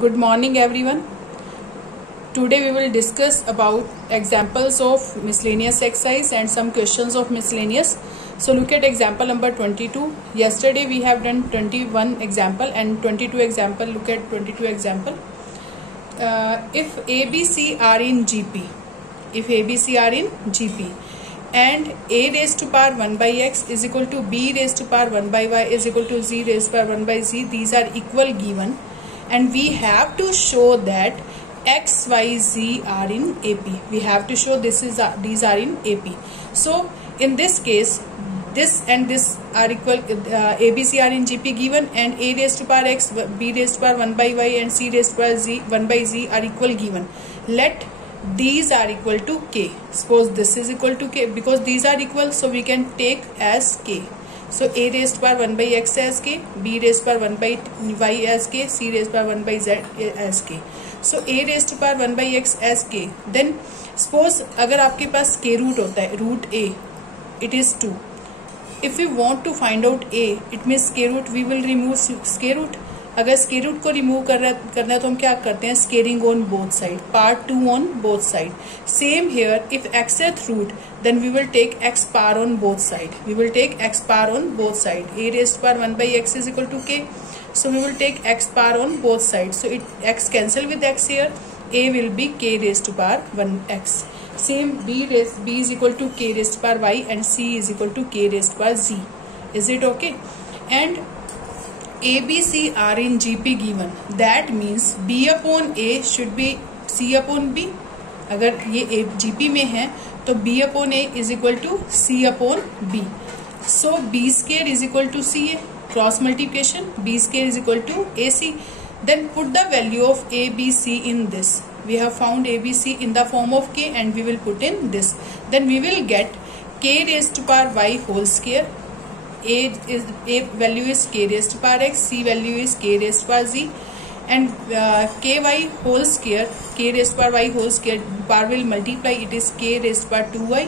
Good morning everyone. Today we will discuss about examples of miscellaneous exercise and some questions of miscellaneous. So look at example number 22. Yesterday we have done 21 example and 22 example. Look at 22 example. If ABC are in GP, and a raised to power 1 by x is equal to b raised to power 1 by y is equal to z raised to power 1 by z, these are equal given, and we have to show that x, y, z are in AP. We have to show these are in AP. So in this case, this and this are equal. ABC are in GP given, and a raised to power x, b raised to power 1 by y, and c raised to power z 1 by z are equal given. Let these are equal to k. Suppose this is equal to k, because these are equal, so we can take as k. So a raised to power 1 by x as k, b raised to power 1 by y as k, c raised to power 1 by z as k. So a raised to power 1 by x as k. Then suppose अगर आपके पास k root होता है, root a, it is 2. If we want to find out a, it means k root, we will remove square root. अगर square root को remove करना है तो हम क्या करते हैं, squaring on both side, part 2 on both side. Same here, if x eth root then we will take x power on both side. We will take x power on both side. A raised power 1 by x is equal to k, so we will take x power on both sides. So it x cancel with x here, a will be k raised to power 1x. Same b is equal to k raised to power y, and c is equal to k raised to power z. Is it okay? And ABC are in GP given. That means B upon A should be C upon B. अगर ये GP में है तो B upon A is equal to C upon B. So B square is equal to CA. Cross multiplication, B square is equal to AC. Then put the value of ABC in this. We have found ABC in the form of K, and we will put in this. Then we will get K raised to power Y whole square. A value is k raised to power x, c value is k raised to power z, and ky whole square, k raised to power y whole square, power will multiply, it is k raised to power 2y.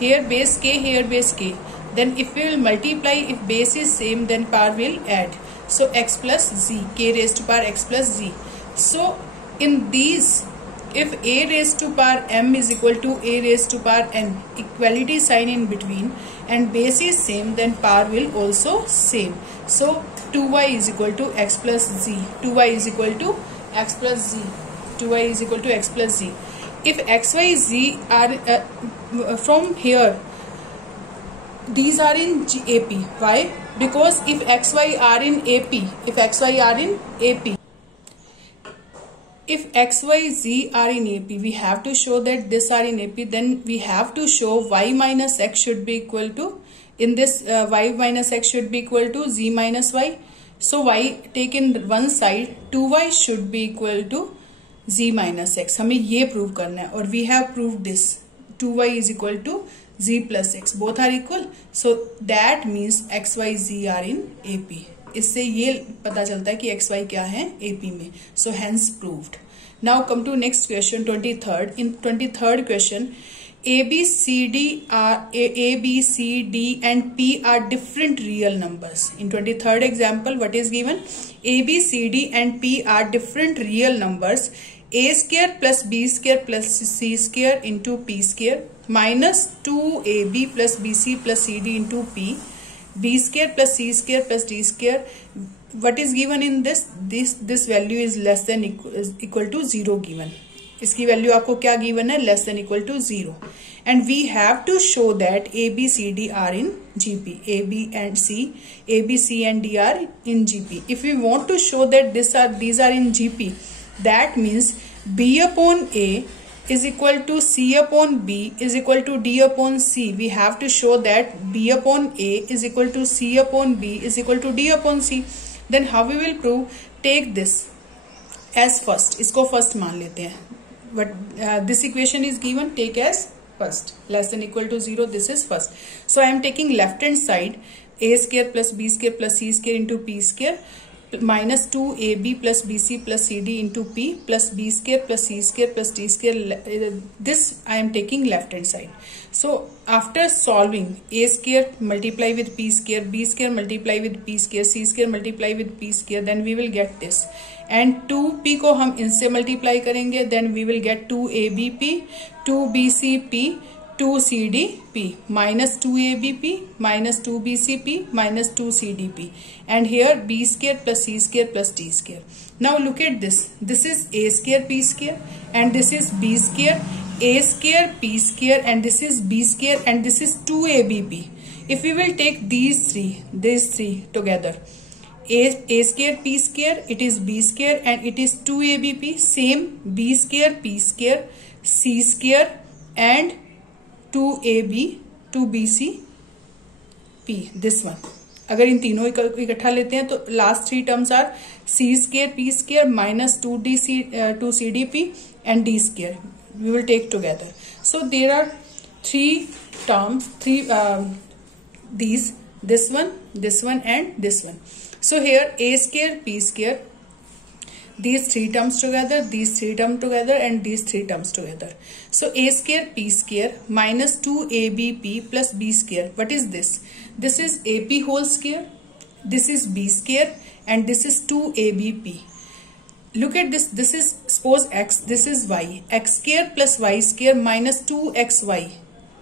Here base k, here base k. Then if we will multiply, if base is same, then power will add. So x plus z, k raised to power x plus z. So in these, if a raised to power m is equal to a raised to power n, equality sign in between, and base is same, then power will also same. So 2y is equal to x plus z. 2y is equal to x plus z. 2y is equal to x plus z. If x, y, z are from here, these are in AP. Why? Because if x, y are in AP, if x, y are in AP, if x, y, z are in AP, we have to show that this are in AP. Then we have to show y minus x should be equal to, in this y minus x should be equal to z minus y. So y take in one side, 2y should be equal to z minus x. हमें ये prove करना है, और we have proved this. 2y is equal to z plus x. Both are equal. So that means x, y, z are in AP. इससे ये पता चलता है कि x, y क्या है AP में. So hence proved. Now come to next question, 23rd. In 23rd question, A, B, C, D and P are different real numbers. In 23rd example, what is given? A, B, C, D and P are different real numbers. A square plus B square plus C square into P square minus 2AB plus BC plus CD into P. B square plus C square plus D square. What is given in this? This value is less than equal to 0 given. इसकी value आपको क्या given है? Less than equal to 0. And we have to show that A, B, C, D are in GP. A, B and C, A, B, C and D are in GP. If we want to show that these are in GP, that means B upon A is equal to C upon B is equal to D upon C. We have to show that B upon A is equal to C upon B is equal to D upon C. Then how we will prove? Take this as first. इसको first मान लेते हैं. But this equation is given, take as first. Less than equal to 0, this is first. So I am taking left hand side, a square plus b square plus c square into p square minus 2ab plus bc plus cd into p plus b square plus c square plus d square. This I am taking left hand side. So after solving, a square multiply with p square, b square multiply with p square, c square multiply with p square, then we will get this. And 2p को हम इनसे multiply करेंगे, then we will get 2abp, 2bcp, 2cdp, minus 2abp, minus 2bcp, minus 2cdp, and here b square plus c square plus d square. Now look at this. This is a square p square, and this is b square, a square p square, and this is b square, and this is 2abp. If we will take these three together, a square p square, it is b square, and it is 2abp. Same b square p square, c square, and 2ab, 2bc, p. This one. अगर इन तीनों इकट्ठा लेते हैं तो last three terms are c square p square minus 2cdp and d square. We will take together. So there are three terms, this one, and this one. So here a square p square, these three terms together, these three terms together, and these three terms together. So a square p square minus 2abp plus b square. What is this? This is ap whole square, this is b square, and this is 2abp. Look at this. This is, suppose x, this is y. X square plus y square minus 2xy.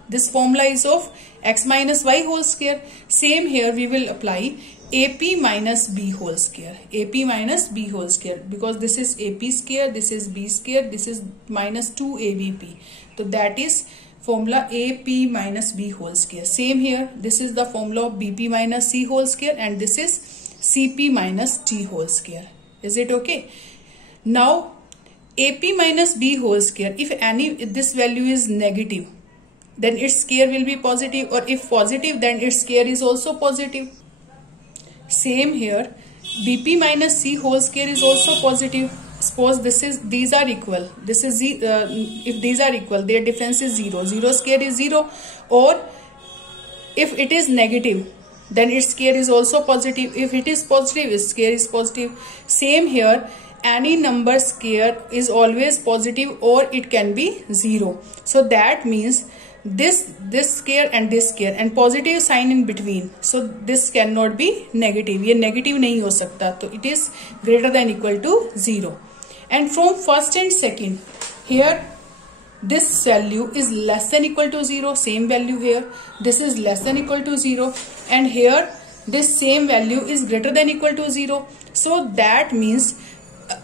This formula is of x minus y whole square. Same here we will apply ap minus b whole square. ap minus b whole square, because this is ap square, this is b square, this is minus 2abp. So that is formula ap minus b whole square. Same here. This is the formula of bp minus c whole square, and this is cp minus d whole square. Is it okay? Now ap minus b whole square, if this value is negative, then its square will be positive, or if positive, then its square is also positive. Same here, bp minus c whole square is also positive. Suppose these are equal. This is if these are equal, their difference is 0. 0 square is 0, or if it is negative, then its square is also positive. If it is positive, its square is positive. Same here, any number square is always positive, or it can be 0. So that means this square and this square, and positive sign in between. So this cannot be negative. ये negative नहीं हो सकता. तो it is greater than equal to 0. And from first and second, here this value is less than equal to 0. Same value here. This is less than equal to 0, and here this same value is greater than equal to 0. So that means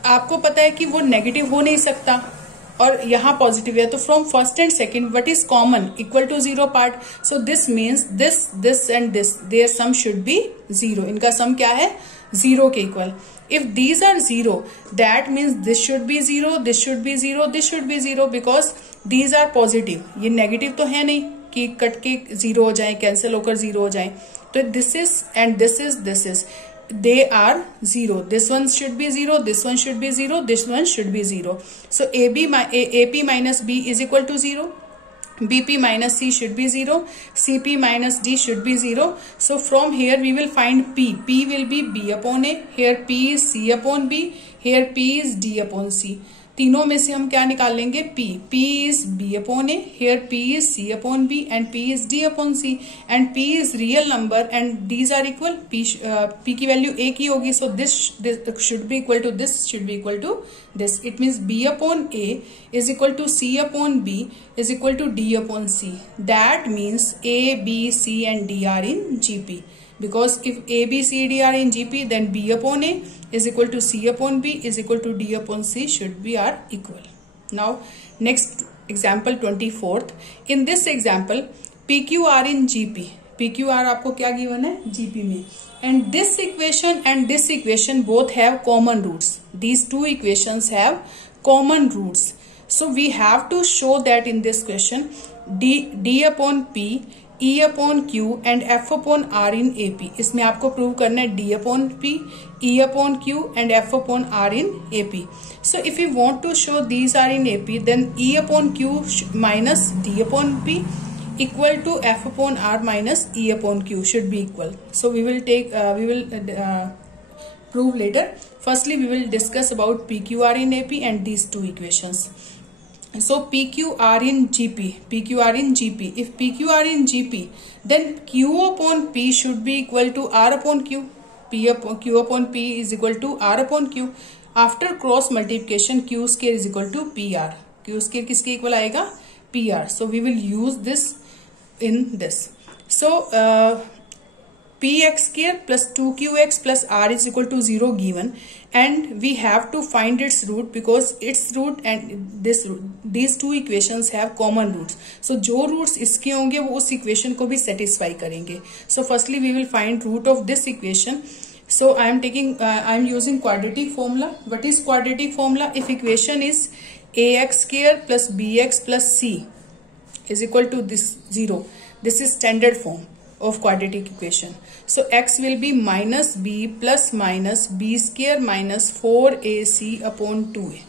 आपको पता है कि वो negative हो नहीं सकता और यहाँ पॉजिटिव है, तो from first and second what is common? Equal to 0 part. So this means this and this, their sum should be 0. इनका सम क्या है? 0 के equal. If these are 0, that means this should be 0, this should be 0, this should be 0, because these are positive. ये negative तो है नहीं कि cut के 0 हो जाए, कैंसिल होकर 0 हो जाए. तो this is and this is they are 0. This one should be 0, this one should be 0, this one should be 0. So ap minus b is equal to 0, bp minus c should be 0, cp minus d should be 0. So from here we will find p. P will be b upon a. Here p is c upon b. Here p is d upon c. तीनों में से हम क्या निकाल लेंगे? P. P is B upon A. Here P is C upon B and P is D upon C. And P is real number and these are equal. P की value A की होगी. So this should be equal to this, should be equal to this. It means B upon A is equal to C upon B is equal to D upon C. That means A, B, C and D are in GP. Because if A, B, C, D are in GP, then B upon A is equal to C upon B is equal to D upon C should be are equal. Now next example 24th. In this example, PQ are in GP. PQ are आपको क्या given है? GP में. And this equation both have common roots. These two equations have common roots. So we have to show that in this question D upon P, E upon Q and F upon R in AP. इसमें आपको prove करना है D upon P, E upon Q and F upon R in AP. So if you want to show these are in AP, then E upon Q minus D upon P equal to F upon R minus E upon Q should be equal. So we will take prove later. Firstly, we will discuss about PQR in AP and these two equations. So PQR in GP, PQR in GP. If PQR in GP, then Q upon P should be equal to R upon Q. Q upon P is equal to R upon Q. After cross multiplication Q square is equal to P R. Q square किसके equal आएगा? P R. So we will use this in this. सो px square plus 2qx plus r is equal to 0 given, and we have to find its root because its root and this root, these two equations have common roots. So जो roots इसके होंगे वो उस equation को भी satisfy करेंगे. So firstly we will find root of this equation. So I am using quadratic formula. What is quadratic formula? If equation is ax square plus bx plus c is equal to this 0, this is standard form of quadratic equation. So x will be minus b plus minus b square minus 4ac upon 2a.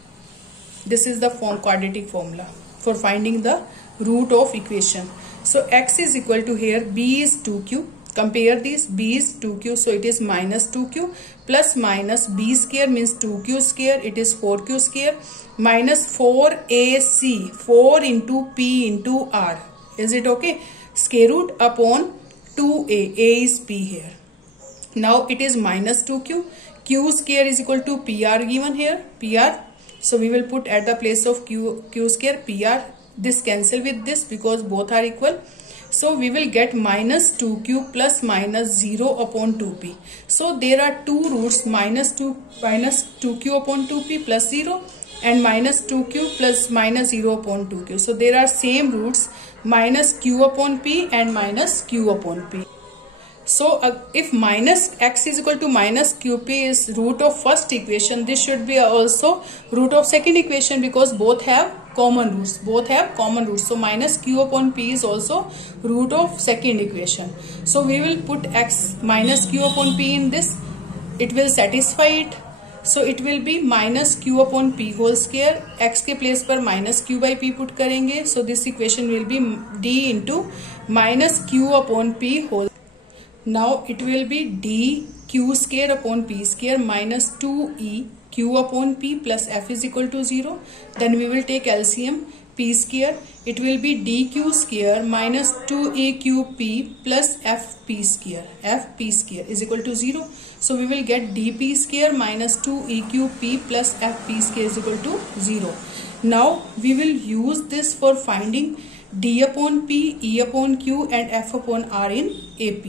This is the quadratic formula for finding the root of equation. So x is equal to, here b is 2q. Compare this, b is 2q, so it is minus 2q plus minus b square means 2q square, it is 4q square, minus 4ac, 4 into p into r. Is it okay? Square root upon 2a, a is p here. Now it is minus 2q, q square is equal to pr given here, pr. So we will put at the place of q square pr. This cancel with this because both are equal. So we will get minus 2q plus minus 0 upon 2p. So there are two roots, minus 2q upon 2p plus 0 and minus 2q plus minus 0 upon 2q. So there are same roots, minus q upon p and minus q upon p. So if minus x is equal to minus qp is root of first equation, this should be also root of second equation because both have common roots. Both have common roots. So minus q upon p is also root of second equation. So we will put x minus q upon p in this. It will satisfy it. So it will be minus q upon p whole square. X के place पर minus q by p put करेंगे. So this equation will be d into minus q upon p whole. Now it will be d q square upon p square minus 2e q upon p plus f is equal to 0. Then we will take LCM p square. It will be dq square minus 2eqp plus fp square. Fp square is equal to 0. So we will get dp square minus 2eqp plus fp square is equal to 0. Now we will use this for finding d upon p, e upon q and f upon r in AP.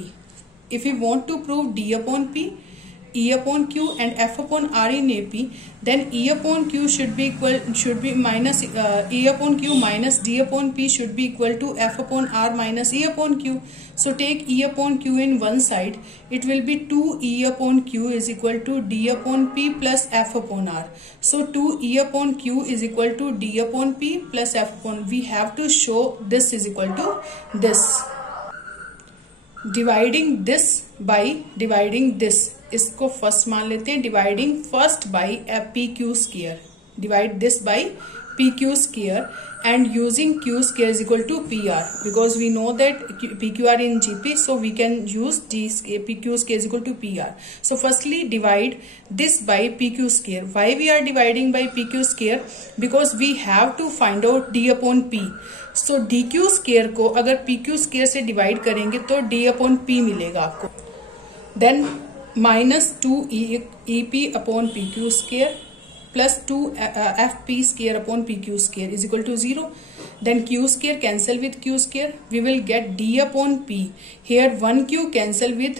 If we want to prove d upon p, e upon q and f upon r in AP, then e upon q should be minus e upon q minus d upon p should be equal to f upon r minus e upon q. So take e upon q in one side, it will be 2e upon q is equal to d upon p plus f upon r. So 2e upon q is equal to d upon p plus f upon. We have to show this is equal to this. Dividing this by dividing this, इसको first मान लेते हैं. Dividing first by P Q square. Divide this by P Q square and using q square is equal to pr because we know that pqr in gp, so we can use pq square is equal to pr. So firstly divide this by pq square. Why we are dividing by pq square? Because we have to find out d upon p. So dq square को अगर pq square से divide करेंगे तो d upon p मिलेगा आपको. Then minus 2 ep upon pq square plus 2 fp square upon pq square is equal to 0. Then q square cancel with q square. We will get d upon p. Here 1q cancel with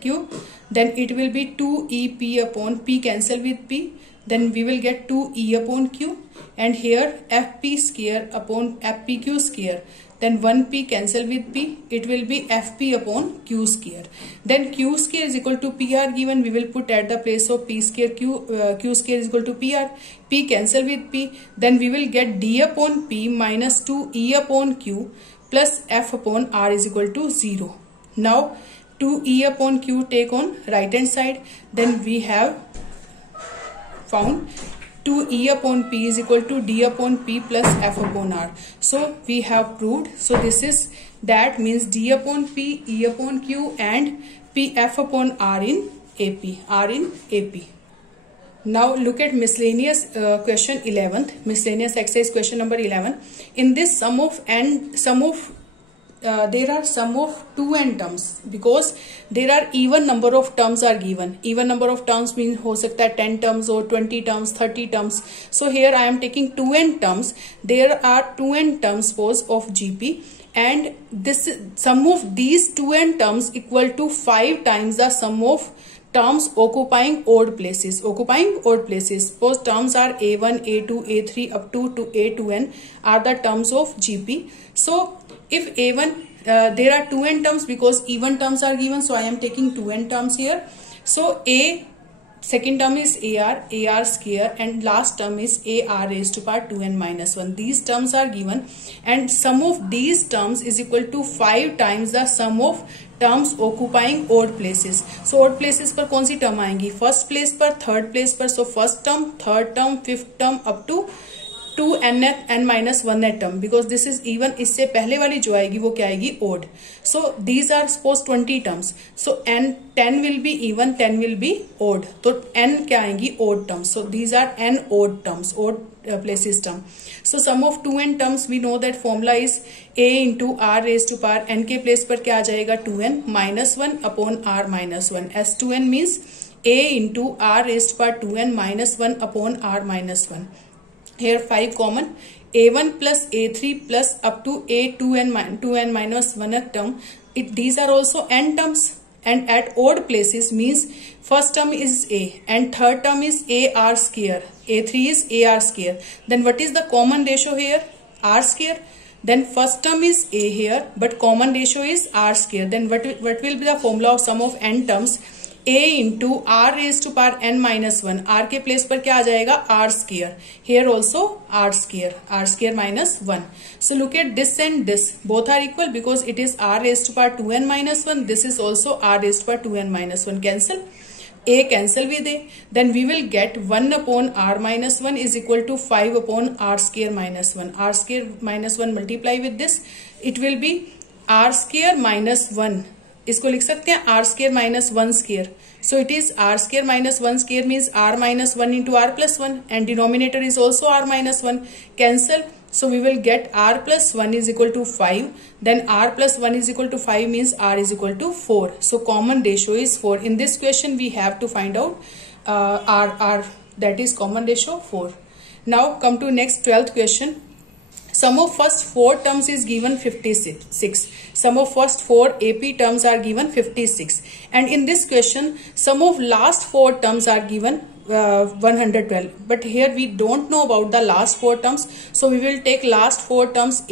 q. Then it will be 2ep upon p cancel with p. Then we will get 2e upon q. And here fp square upon fpq square. Then 1p cancel with p. It will be fp upon q square. Then q square is equal to pr given. We will put at the place of p square q square is equal to pr. P cancel with p. Then we will get d upon p minus 2e upon q plus f upon r is equal to 0. Now 2e upon q take on right hand side. Then we have found 2e upon p is equal to d upon p plus f upon r. So we have proved. So this is that means d upon p, e upon q and p f upon r in AP. R in AP. Now look at miscellaneous question 11th. Miscellaneous exercise question number 11. In this sum of there are sum of 2n terms, because there are even number of terms are given. Even number of terms means हो सकता है 10 terms or 20 terms, 30 terms. So here I am taking 2n terms. There are 2n terms suppose of GP, and this sum of these 2n terms equal to 5 times the sum of terms occupying odd places. Occupying odd places. Suppose terms are A1, A2, A3 up to A2n are the terms of GP. So if A1, there are 2n terms because even terms are given, so I am taking 2n terms here. So A, second term is AR square, and last term is AR raised to power 2n minus 1. These terms are given, and sum of these terms is equal to 5 times the sum of terms occupying odd places. So odd places पर कौन सी term आएंगी? First place पर, third place पर. So first term, third term, fifth term up to 2n minus 1th term, because this is even. इससे पहले वाली जो आएगी वो क्या आएगी? Odd. So these are suppose 20 terms. So n 10 will be even, 10 will be odd. तो n क्या आएंगी? Odd terms. So these are n odd terms, odd places term. So sum of 2n terms, we know that formula is a into r raised to power n के place पर क्या आ जाएगा? 2n minus 1 upon r minus 1. as 2n means a into r raised to power 2n minus 1 upon r minus 1. Here 5 common. A1 plus A3 plus up to A2n 2n minus 1th term. These are also n terms, and at odd places means first term is A and third term is AR square. A3 is AR square. Then what is the common ratio here? R square. Then first term is A here, but common ratio is R square. Then what will be the formula of sum of n terms? A into r raised to power n minus 1. R के place पर क्या आ जाएगा? R square. Here also R square. R square minus 1. So look at this and this. Both are equal because it is r raised to power 2n minus 1. This is also r raised to power 2n minus 1. Cancel. A cancel भी दे. Then we will get 1 upon r minus 1 is equal to 5 upon r square minus 1. R square minus 1 multiply with this. It will be r square minus 1. इसको लिख सकते हैं r square minus 1 square. So it is r square minus 1 square means r minus 1 into r plus 1, and denominator is also r minus 1. Cancel. So we will get r plus 1 is equal to 5. Then r plus 1 is equal to 5 means r is equal to 4. So common ratio is 4. In this question we have to find out r, that is common ratio 4. Now come to next 12th question. Sum of first 4 terms is given 56. Sum of first 4 AP terms are given 56. And in this question, sum of last 4 terms are given 112. But here we don't know about the last 4 terms. So we will take last 4 terms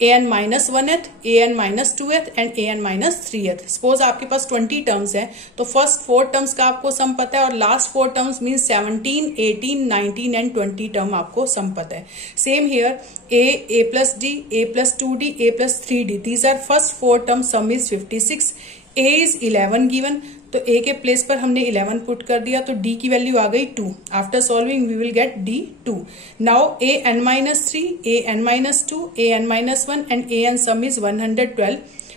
an minus 1th, an minus 2th and an minus 3th. Suppose आपके पास 20 terms है, तो first 4 terms का आपको sum पता है, और last 4 terms means 17, 18, 19 and 20 term आपको sum पता है. Same here, a plus d, a plus 2d, a plus 3d. These are first 4 terms, sum is 56. A is 11 given. तो a के प्लेस पर हमने 11 पुट कर दिया, तो d की वैल्यू आ गई 2. After solving we will get d 2. Now a n minus 3, a n minus 2, a n minus 1 and a n sum is 112.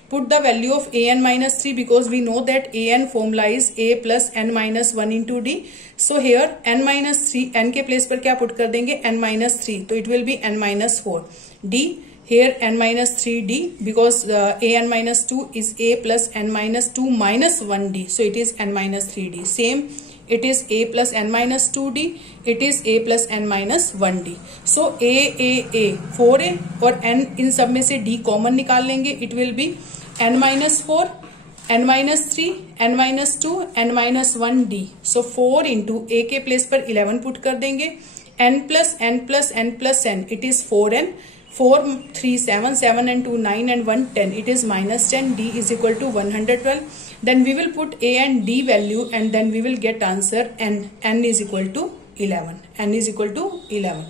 Put the value of a n minus 3 because we know that a n formula is a plus n minus 1 into d. So here n minus 3, n के place पर क्या put कर देंगे? n minus 3. तो it will be n minus 4. d here n minus 3d because a n minus 2 is a plus n minus 2 minus 1d. So it is n minus 3d. Same, it is a plus n minus 2d. It is a plus n minus 1d. So a 4a और n इन सब में से d common निकाल लेंगे. It will be n minus 4, n minus 3, n minus 2, n minus 1d. So 4 into a के place पर 11 put कर देंगे. n plus n plus n plus n. It is 4n. 4, 3, 7, 7 and 2, 9 and 1, 10. It is minus 10. D is equal to 112. Then we will put A and D value and then we will get answer n. N is equal to 11. N is equal to 11.